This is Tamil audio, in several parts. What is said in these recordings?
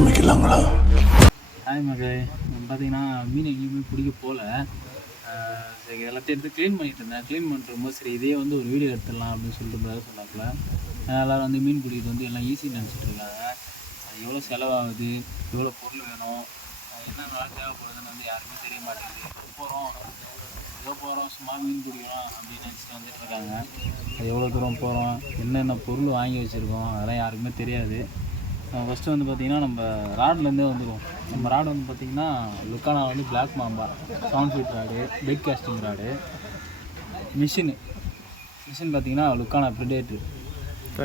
ஆரம்பிக்கலாங்களா? ஹாய் மகே, பார்த்தீங்கன்னா மீன் எங்கேயுமே பிடிக்க போகல. சரி எல்லாத்தையும் எடுத்து க்ளீன் பண்ணிட்டு இருந்தேன். க்ளீன் பண்ணிட்டு சரி இதே வந்து ஒரு வீடியோ எடுத்துடலாம் அப்படின்னு சொல்லிட்டு brother சொன்னாப்புல. எல்லோரும் வந்து மீன் பிடிக்கிறது வந்து எல்லாம் ஈஸி நினச்சிட்டு இருக்காங்க. அது எவ்வளோ செலவாகுது, எவ்வளோ பொருள் வேணும், என்னென்னலாம் தேவைப்படுதுன்னு வந்து யாருமே தெரிய மாட்டேங்குது. போகிறோம் சும்மா மீன் பிடிக்கிறோம் அப்படின்னு நினச்சிட்டு வந்துட்டு இருக்காங்க. அது எவ்வளோ தூரம் போகிறோம், என்னென்ன பொருள் வாங்கி வச்சுருக்கோம், அதெல்லாம் யாருக்குமே தெரியாது. ஃபஸ்ட்டு வந்து பார்த்திங்கன்னா நம்ம ராட்லேருந்தே வந்துடுவோம். நம்ம ராடு வந்து பார்த்திங்கன்னா லுக்கானா வந்து black mamba 7 feet rod, bait casting rod. Machine பார்த்திங்கன்னா லுக்கானா ப்ரிடேட்ரு.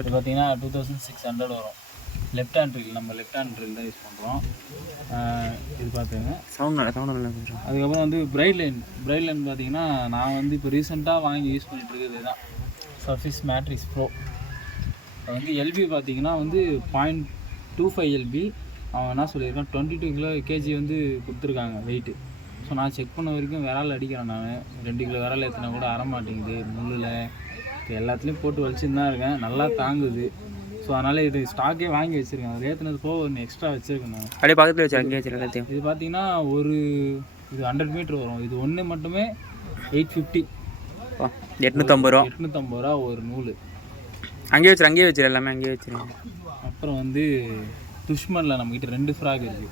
இது பார்த்திங்கன்னா 2600 வரும். லெஃப்ட் ஹேண்ட் ட்ரில், நம்ம லெஃப்ட் ஹேண்ட் ட்ரில் தான் யூஸ் பண்ணுறோம். இது பார்த்துங்க சவுண்ட். அதுக்கப்புறம் வந்து பிரைட் லைன் பார்த்திங்கன்னா நான் வந்து இப்போ ரீசெண்டாக வாங்கி யூஸ் பண்ணிகிட்ருக்கிறது தான் சர்ஃபிஸ் மேட்ரிக்ஸ் ப்ரோ. அது வந்து எல்பி பார்த்திங்கன்னா வந்து 0.25 எல்பி. அவன் என்ன சொல்லியிருக்கான், 22 kg வந்து கொடுத்துருக்காங்க வெயிட்டு. ஸோ நான் செக் பண்ண வரைக்கும் விரால் அடிக்கிறேன். நான் 2 கிலோ விரால் ஏற்றினா கூட அற மாட்டேங்குது. முள்ளில் எல்லாத்துலேயும் போட்டு வலிச்சுன்னு தான் இருக்கேன். நல்லா தாங்குது. ஸோ அதனால் இது ஸ்டாக்கே வாங்கி வச்சுருக்கேன். அது ஏற்றினது போக ஒன்று எக்ஸ்ட்ரா வச்சுருக்கேன் நான். அப்படியே பக்கத்தில் வச்சு அங்கேயே வச்சுருக்கேன். இது பார்த்தீங்கன்னா இது 100 மீட்ரு வரும். இது ஒன்று மட்டுமே 850, 850 ரூபா ஒரு நூல். அங்கேயே வச்சிரு எல்லாமே அங்கேயே வச்சுருக்கேன். அப்புறம் வந்து துஷ்மனில் நம்மக்கிட்ட 2 ஃப்ராக் இருக்குது.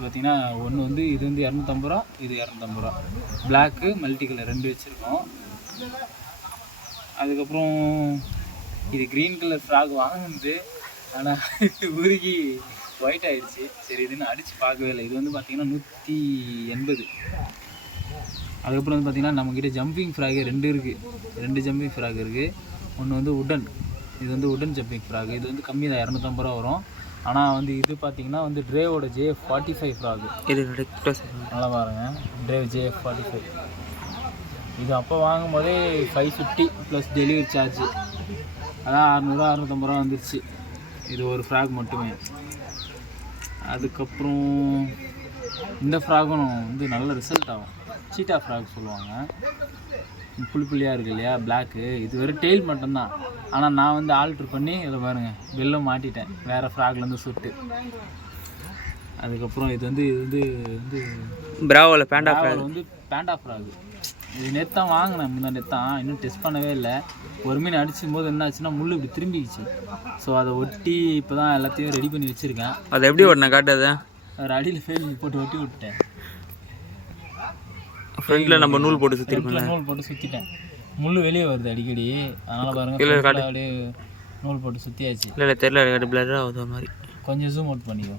பார்த்திங்கன்னா ஒன்று வந்து இது வந்து 250 ரூபா, இது 250 ரூபா. பிளாக்கு மல்டி கலர் 2 வச்சுருக்கோம். அதுக்கப்புறம் இது க்ரீன் கலர் ஃப்ராக் வாங்கினது, ஆனால் உருகி ஒயிட் ஆகிடுச்சு. சரி இதுன்னு அடித்து பார்க்கவே இல்லை. இது வந்து பார்த்திங்கன்னா 180. அதுக்கப்புறம் வந்து பார்த்திங்கன்னா நம்மக்கிட்ட ஜம்பிங் ஃப்ராக் 2 இருக்குது. 2 ஜம்பிங் ஃப்ராக் இருக்குது. ஒன்று வந்து உடன், இது வந்து உடன் ஜம்பிங் ஃப்ராக். இது வந்து கம்மி தான், 250 ரூபா வரும். ஆனால் வந்து இது பார்த்திங்கன்னா வந்து ட்ரேவோட JF45 ஃப்ராக். இது நல்லா பாருங்கள், ட்ரேவ் JF45. இது அப்போ வாங்கும் போதே 550 ப்ளஸ் டெலிவரி சார்ஜ். அதான் 600 650 ரூபா வந்துருச்சு இது ஒரு ஃப்ராக் மட்டுமே. அதுக்கப்புறம் இந்த ஃப்ராகும் வந்து நல்ல ரிசல்ட் ஆகும். சீட்டா ஃப்ராக் சொல்லுவாங்க. புள்ளியாக இருக்குது இல்லையா, பிளாக்கு. இது வெறும் டெயில் மட்டும்தான். ஆனால் நான் வந்து ஆல்ட்ரு பண்ணி இதை பாருங்கள் வெளில மாட்டிட்டேன் வேறு ஃப்ராக்லேருந்து சுட்டு. அதுக்கப்புறம் இது வந்து பிராவோவில் வந்து பேண்டா ஃப்ராக். இது நெத்தான் வாங்கினேன், முன்னாடி நெத்தான் இன்னும் டெஸ்ட் பண்ணவே இல்லை. ஒரு மீன் அடிச்சும் போது என்ன ஆச்சுன்னா முள் இப்படி திரும்பிக்கிச்சு. ஸோ அதை ஒட்டி இப்போ தான் எல்லாத்தையும் ரெடி பண்ணி வச்சுருக்கேன். அதை எப்படி ஒட்டின காட்டாத ஒரு அடியில் ஃபெயில் போட்டு ஒட்டி விட்டேன். ஃப்ரண்ட்டில் நம்ம நூல் போட்டு சுற்றிட்டேன். முள் வெளியே வருது அடிக்கடி, அதனால் பாருங்கள் அப்படியே நூல் போட்டு சுற்றியாச்சு. இல்லை தெரியல, பிளர் ஆகுது மாதிரி. கொஞ்சம் ஜூம் அவுட் பண்ணிக்கோ.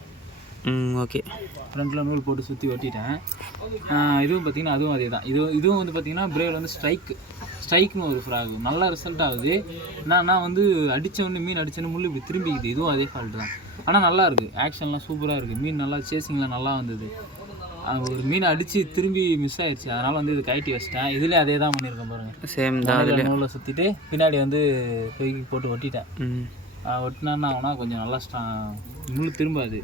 ஓகே. ஃப்ரண்ட்டில் நூல் போட்டு சுற்றி ஒட்டிட்டேன். இதுவும் பார்த்திங்கன்னா அதுவும் அதே தான். இதுவும் வந்து பார்த்திங்கன்னா பிரேவில் வந்து ஸ்ட்ரைக்னு ஒரு ஃப்ராக். நல்லா ரிசல்ட் ஆகுது. நான் வந்து அடித்தவொடனே மீன் அடித்தோன்னு முள் இப்படி திரும்பிக்குது. இதுவும் அதே ஃபால்ட்டு தான். ஆனால் நல்லா இருக்குது, ஆக்ஷன்லாம் சூப்பராக இருக்குது. மீன் நல்லா சேசிங்லாம் நல்லா வந்தது. ஒரு மீனை அடித்து திரும்பி மிஸ் ஆயிடுச்சு, அதனால் வந்து இது கழட்டி வச்சிட்டேன். இதுலேயே அதே தான் பண்ணியிருக்கேன் பாருங்கள். சேம் தான். அதில் நூலில் சுற்றிட்டு பின்னாடி வந்து தூக்கி போட்டு ஒட்டிட்டேன். ஒட்டினான்னா ஆகுனா கொஞ்சம் நல்லா முள் திரும்பாது.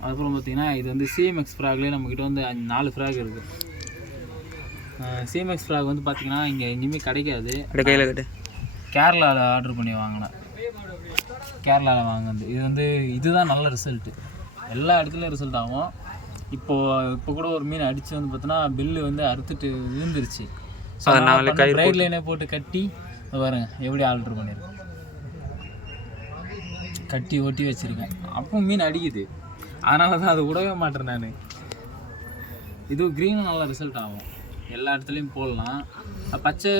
அதுக்கப்புறம் பார்த்திங்கன்னா இது வந்து CMX ஃப்ராக்லேயே நம்மக்கிட்ட வந்து 4 ஃப்ராக் இருக்குது. CMX ஃப்ராக் வந்து பார்த்திங்கன்னா இங்கே எங்கேயுமே கிடைக்காது. கேரளாவில் ஆர்டர் பண்ணி வாங்கினேன். கேரளாவில் வாங்கினது இது வந்து இதுதான் நல்ல ரிசல்ட்டு. எல்லா இடத்துலையும் ரிசல்ட் ஆகும். இப்போ கூட ஒரு மீன் அடித்து வந்து பார்த்தோன்னா பில்லு வந்து அறுத்துட்டு விழுந்துருச்சு. பிரைட் லைனே போட்டு கட்டி பாருங்க எப்படி ஆல்ட்ரு பண்ணியிருக்கேன். கட்டி ஒட்டி வச்சுருக்கேன். அப்போ மீன் அடிக்குது, அதனால தான் அது விடவே மாட்டேன் நான். இதுவும் க்ரீனும் நல்லா ரிசல்ட் ஆகும். எல்லா இடத்துலையும் போடலாம். பச்சை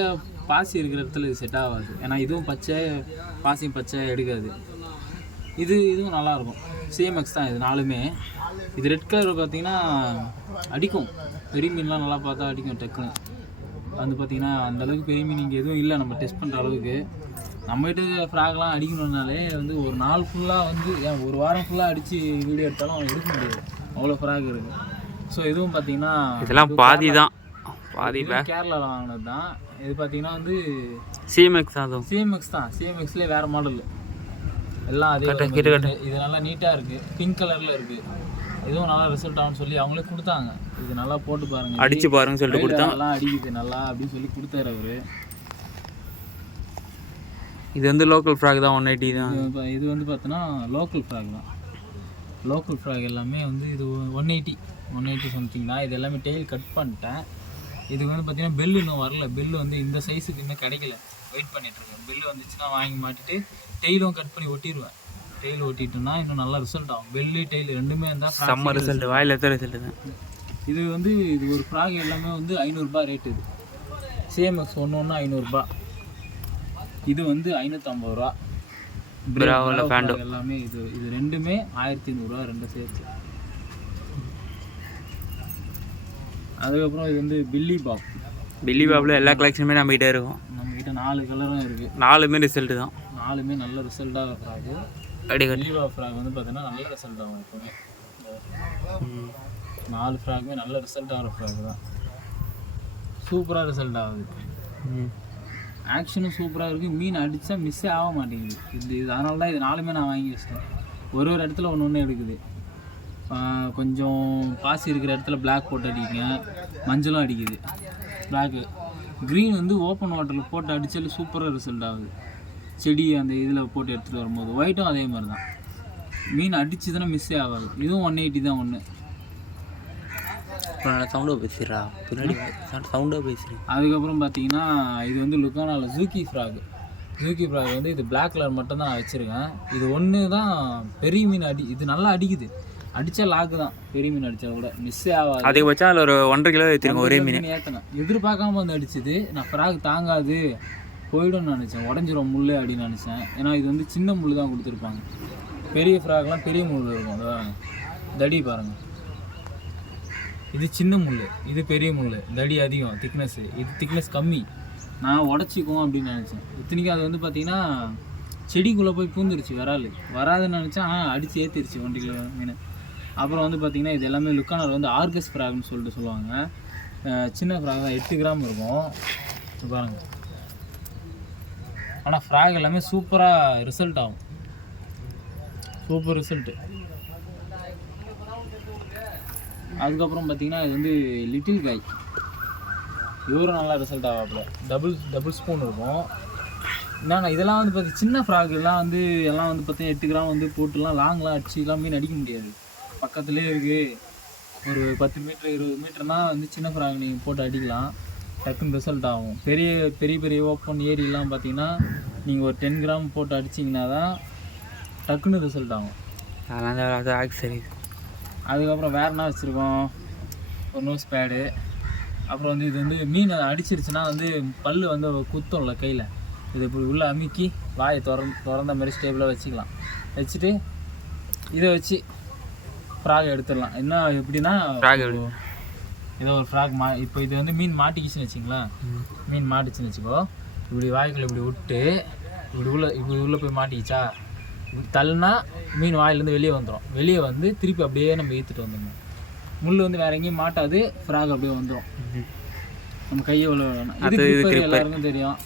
பாசி இருக்கிற இடத்துல இது செட் ஆகாது. ஏன்னா இதுவும் பச்சை எடுக்காது. இதுவும் நல்லாயிருக்கும். CMX தான் இது 4மே. இது ரெட் கலர் பார்த்திங்கன்னா அடிக்கும். பெரிய மீன்லாம் நல்லா பார்த்தா அடிக்கும் டக்குன்னு. வந்து பார்த்திங்கன்னா அந்தளவுக்கு பெரிய மீன் இங்கே எதுவும் இல்லை நம்ம டெஸ்ட் பண்ணுற அளவுக்கு. நம்மகிட்ட ஃப்ராக்லாம் அடிக்கணுன்னாலே வந்து ஒரு நாள் ஃபுல்லாக வந்து ஒரு வாரம் ஃபுல்லாக அடித்து வீடியோ எடுத்தாலும் அவன் எடுக்க முடியாது, அவ்வளோ ஃப்ராக் இருக்குது. ஸோ இதுவும் பார்த்திங்கன்னா இதெல்லாம் பாதி தான். கேரளாவில் வாங்கினது தான். இது பார்த்திங்கன்னா வந்து CMX தான். CMXலேயே வேறு மாடல் எல்லாம் அதே. இது நல்லா நீட்டாக இருக்குது, பிங்க் கலரில் இருக்குது. இதுவும் நல்லா ரிசல்ட் ஆகும்னு சொல்லி அவங்களே கொடுத்தாங்க. இது நல்லா போட்டு பாருங்கள், அடித்து பாருங்கன்னு சொல்லிட்டு கொடுத்தாங்க. நல்லா அடிக்குது நல்லா அப்படின்னு சொல்லி கொடுத்தாரு அவர். இது வந்து லோக்கல் ஃப்ராக் தான், 180 தான். இது வந்து பார்த்தோன்னா லோக்கல் ஃப்ராக் தான். லோக்கல் ஃப்ராக் எல்லாமே வந்து இது 180 சம்திங் தான். இது எல்லாமே டெய்ல் கட் பண்ணிட்டேன். இதுக்கு வந்து பார்த்திங்கன்னா பெல்லு இன்னும் வரல. பெல்லு வந்து இந்த சைஸுக்கு இன்னும் கிடைக்கல, வெயிட் பண்ணிகிட்ருக்கேன். பெல்லு வந்துச்சுன்னா வாங்கி மாட்டிட்டு டெய்லும் கட் பண்ணி ஒட்டிடுவேன். டெய்ல் ஒட்டிட்டோன்னா இன்னும் நல்லா ரிசல்ட் ஆகும். பெல்லு டெய்ல் ரெண்டுமே இருந்தால் செம்ம ரிசல்ட், வாயில் எத்த ரிசல்ட் தான். இது வந்து இது ஒரு ஃப்ராக் எல்லாமே வந்து 500 ரூபாய் ரேட்டு. இது CMX ஒன்று 500 இது வந்து 550 ரூபா. எல்லாமே இது ரெண்டுமே 1500 ரூபா, ரெண்டு சேர்த்து. அதுக்கப்புறம் இது வந்து பில்லி பாப்ல எல்லா கலெக்ஷனுமே நம்மகிட்ட இருக்கும். நம்மகிட்ட 4 கலரும் இருக்குது. 4மே ரிசல்ட் தான், 4மே நல்ல ரிசல்ட்டாக ஃப்ராகு. பில்லி பாப் ஃப்ராக் வந்து பார்த்தீங்கன்னா நல்ல ரிசல்ட் ஆகும். எப்போவுமே 4 ஃப்ராக்குமே நல்ல ரிசல்ட் ஆகிற ஃப்ராக் தான். சூப்பராக ரிசல்ட் ஆகுது. ஆக்ஷனும் சூப்பராக இருக்குது. மீன் அடித்தா மிஸ்ஸே ஆக மாட்டேங்குது. இது அதனால தான் இது 4மே நான் வாங்கி வச்சிட்டேன். ஒரு இடத்துல ஒன்று எடுக்குது. கொஞ்சம் பாசி இருக்கிற இடத்துல பிளாக் போட்டு அடிக்குங்க, மஞ்சளும் அடிக்குது. பிளாக்கு க்ரீன் வந்து ஓப்பன் வாட்டரில் போட்டு அடித்தாலும் சூப்பராக ரிசல்ட் ஆகுது. செடி அந்த இதில் போட்டு எடுத்துகிட்டு வரும்போது ஒயிட்டும் அதே மாதிரி தான். மீன் அடிச்சுதுன்னா மிஸ்ஸே ஆகாது. இதுவும் 180 தான். ஒன்று சவுண்டாக பேசுகிறா, பின்னாடி சவுண்டாக பேசுகிறேன். அதுக்கப்புறம் பார்த்தீங்கன்னா இது வந்து லுக்கானாவில் ஜூக்கி ஃப்ராக் வந்து இது பிளாக் கலர் மட்டும்தான் நான் வச்சுருக்கேன். இது ஒன்று தான் பெரிய மீன் இது நல்லா அடிக்குது. அடித்தா லாக்கு தான். பெரிய மீன் அடித்தா கூட மிஸ்ஸே ஆகாது. அதிகபட்சம் அதில் ஒரு 1.5 கிலோ ஏற்றிருங்க ஒரே மீன். ஏற்றினேன், எதிர்பார்க்காம வந்து அடிச்சுது. நான் ஃப்ராக் தாங்காது போய்டும்னு நினச்சேன், உடஞ்சிரும் முள் அப்படின்னு நினச்சேன். ஏன்னா இது வந்து சின்ன முள் தான் கொடுத்துருப்பாங்க. பெரிய ஃப்ராக்லாம் பெரிய முள் இருக்கும். அதான் தடி பாருங்கள், இது சின்ன முள், இது பெரிய முள். தடி அதிகம், திக்னஸ்ஸு. இது திக்னஸ் கம்மி. நான் உடச்சிக்குவோம் அப்படின்னு நினச்சேன். இத்தனைக்கும் அது வந்து பார்த்திங்கன்னா செடிக்குள்ளே போய் பூந்துருச்சு. வராதுன்னு நினச்சேன். அடித்து ஏற்றிருச்சு 1 கிலோ மீன். அப்புறம் வந்து பார்த்திங்கன்னா இது எல்லாமே லுக்கானர் வந்து ஆர்கஸ் ஃப்ராக்னு சொல்லிட்டு சொல்லுவாங்க. சின்ன ஃப்ராக் தான், 8 கிராம் இருக்கும் பாருங்கள். ஆனால் ஃப்ராக் எல்லாமே சூப்பராக ரிசல்ட் ஆகும். Super result. அதுக்கப்புறம் பார்த்திங்கன்னா இது வந்து லிட்டில் காய். இவரும் நல்லா ரிசல்ட் ஆகாப்புல. டபுள் ஸ்பூன் இருக்கும். என்னன்னா இதெல்லாம் வந்து பார்த்தி சின்ன ஃப்ராக் எல்லாம் வந்து பார்த்தீங்கன்னா 8 கிராம் வந்து போட்டுலாம் லாங்லாம் அடிச்சுலாம் மீன் அடிக்க முடியாது. பக்கத்துலேயே இருக்குது. ஒரு 10 மீட்டர் 20 மீட்டர்னால் வந்து சின்ன ஃப்ராக் நீங்கள் போட்டு அடிக்கலாம், டக்குன்னு ரிசல்ட் ஆகும். பெரிய ஓப்பன் ஏரியெல்லாம் பார்த்தீங்கன்னா நீங்கள் ஒரு 10 கிராம் போட்டு அடிச்சிங்கன்னா தான் டக்குன்னு ரிசல்ட் ஆகும். சரி. அதுக்கப்புறம் வேறு என்ன வச்சுருக்கோம், ஒரு நோஸ் பேடு. அப்புறம் வந்து இது வந்து மீன் அடிச்சிருச்சுன்னா வந்து பல் வந்து குத்தம்ல கையில், இது இப்படி உள்ளே அமுக்கி வாயை திறந்த மாதிரி ஸ்டேபிளாக வச்சுக்கலாம். வச்சுட்டு இதை வச்சு ஃப்ராக் எடுத்துடலாம். என்ன எப்படின்னா, ஏதோ ஒரு ஃப்ராக் இப்போ இது வந்து மீன் மாட்டிக்கிச்சுன்னு வச்சிங்களா, மீன் மாட்டிச்சுன்னு வச்சுக்கோ, இப்படி வாய்க்குள்ள இப்படி விட்டு இப்படி உள்ளே போய் மாட்டிக்கிச்சா, இப்படி தள்ளினா மீன் வாயிலேருந்து வெளியே வந்து திருப்பி அப்படியே நம்ம ஈத்துட்டு வந்துடணும். முள் வந்து வேறு எங்கேயும் மாட்டாது, ஃப்ராக் அப்படியே வந்துடும். நம்ம கையை உள்ள எல்லாருக்கும் தெரியும்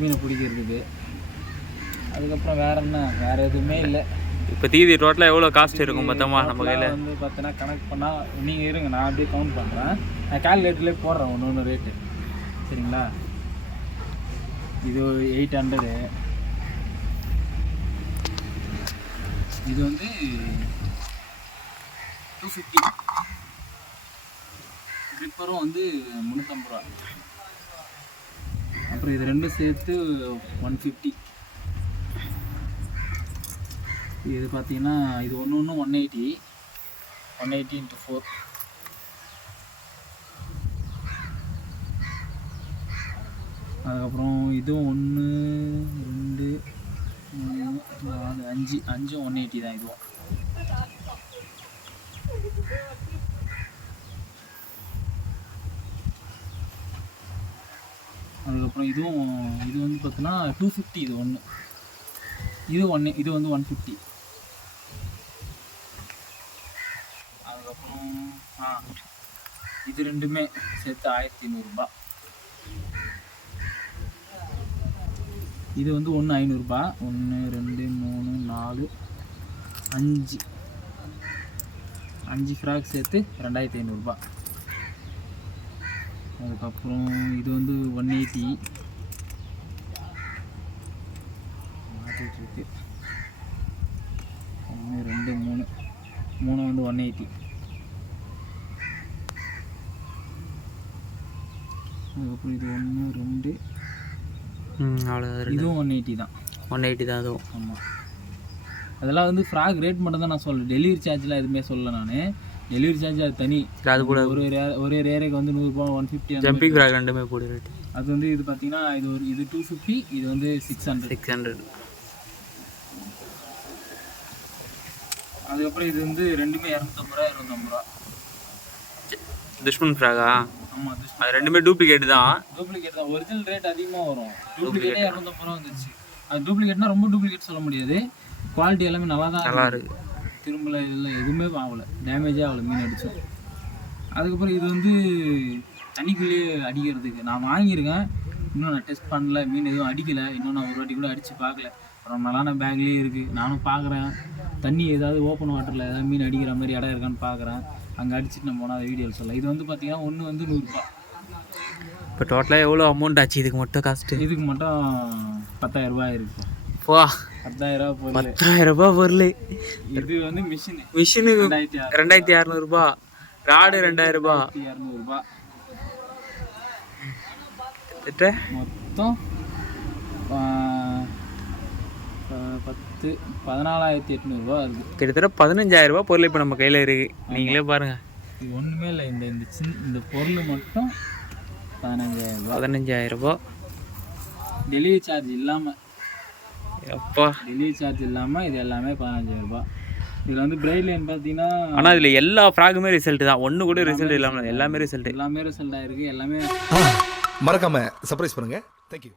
மீனை பிடிக்கிறதுக்கு. அதுக்கப்புறம் வேறு எதுவுமே இல்லை. இப்போ தீதி டோட்டலாக எவ்வளோ காஸ்ட் இருக்கும் மொத்தமாக நம்ம கையில் வந்து பார்த்தீங்கன்னா கணக்கு பண்ணால், நீங்கள் இருங்க நான் அப்படியே கவுண்ட் பண்ணுறேன். நான் கால்குலேட்டர்லேயே போடுறேன் ஒன்று ரேட்டு, சரிங்களா? இது 800. இது வந்து 250. ட்ரிப்பரும் வந்து 350 ரூபா. அப்புறம் இது ரெண்டும் சேர்த்து 150. இது பார்த்தீங்கன்னா இது ஒன்று 180 × 4. அதுக்கப்புறம் இதுவும் 1 2 3 4 5 180 தான். இதுவும் அதுக்கப்புறம் இது வந்து பார்த்தீங்கன்னா 250. இது வந்து 150. அதுக்கப்புறம் இது ரெண்டுமே சேர்த்து 1500 ரூபா. இது வந்து 500 ரூபா. 1 2 3 4 5 ஃப்ராக் சேர்த்து 2500 ரூபா. அதுக்கப்புறம் இது வந்து 180. மாற்றிட்டுருக்கு. 1 2 180. அதுக்கப்புறம் இது 1 2 அவ்வளோ இதுவும் 180 தான். 180 தான் அதுவும். ஆமாம், அதெல்லாம் வந்து ஃப்ராக் ரேட் மட்டும் தான் நான் சொல்ல, டெலிவரி சார்ஜ்லாம் எதுவுமே சொல்லலை நான். டெலிவரி சார்ஜ் அது தனி. அது கூட ஒரு ரேருக்கு வந்து 100 150. ஜம்பிங் ஃப்ராக் ரெண்டுமே போடு ரேட். அது வந்து இது பார்த்தீங்கன்னா இது 250, இது வந்து 600. அதுக்கப்புறம் இது வந்து ரெண்டுமே 250 ரூபா. துஷ்மன் ஃப்ராகா? ஆமாம், அது ரெண்டுமே டூப்ளிகேட் தான். ஒரிஜினல் ரேட் அதிகமாக வரும். டூப்ளிகேட்டே 250 ரூபா வந்துச்சு. அது டூப்ளிகேட்னா ரொம்ப டூப்ளிகேட் சொல்ல முடியாது. குவாலிட்டி எல்லாமே நல்லா இருக்கு. திரும்பல இதெல்லாம் எதுவுமே ஆகலை, டேமேஜே ஆகலை மீன் அடித்தோம். அதுக்கப்புறம் இது வந்து தண்ணிக்குள்ளேயே அடிக்கிறதுக்கு நான் வாங்கியிருக்கேன். இன்னும் நான் டெஸ்ட் பண்ணல, மீன் எதுவும் அடிக்கலை. இன்னும் நான் ஒரு வாட்டி கூட அடித்து பார்க்கல. அப்புறம் நல்லான பேக்லேயே இருக்குது. நானும் பார்க்குறேன், தண்ணி ஏதாவது ஓப்பன் வாட்டரில் ஏதாவது மீன் அடிக்கிற மாதிரி இடம் இருக்கான்னு பார்க்குறேன். அங்கே அடிச்சுட்டு நம்ம போனால் வீடியோவில் சொல்லலாம். இது வந்து பார்த்தீங்கன்னா ஒன்று வந்து 100 ரூபா. இப்போ டோட்டலாக எவ்வளோ அமௌண்ட் ஆச்சு இதுக்கு மட்டும் காஸ்ட்டு? இதுக்கு மட்டும் 10,000 ரூபாய் இருக்குது. வா, 10,000 ரூபா பொருள். 10,000 ரூபாய் பொருள். இது வந்து மிஷினு 2,600 ரூபா. ராடு 2,000 ரூபா. 2,200 ரூபா. மொத்தம் 14,800 ரூபா இருக்குது. கிட்டத்தட்ட 15,000 ரூபா பொருள் இப்போ நம்ம கையில் இருக்குது. நீங்களே பாருங்கள். இது ஒன்றுமே இல்லை, இந்த பொருள் மட்டும் 15,000 ரூபா. டெலிவரி சார்ஜ் இல்லாமல். அப்பா, டெலிவரி சார்ஜ் இல்லாமல் இது எல்லாமே 15,000 ரூபா. இதில் வந்து பிரைட் லைன் பார்த்தீங்கன்னா, ஆனால் இதில் எல்லா ஃப்ராகுமே ரிசல்ட் தான். ஒன்று கூட ரிசல்ட் இல்லாமல் எல்லாமே ரிசல்ட் ஆகிருக்கு. எல்லாமே மறக்காமல் சர்ப்ரைஸ் பண்ணுங்கள். தேங்க்யூ.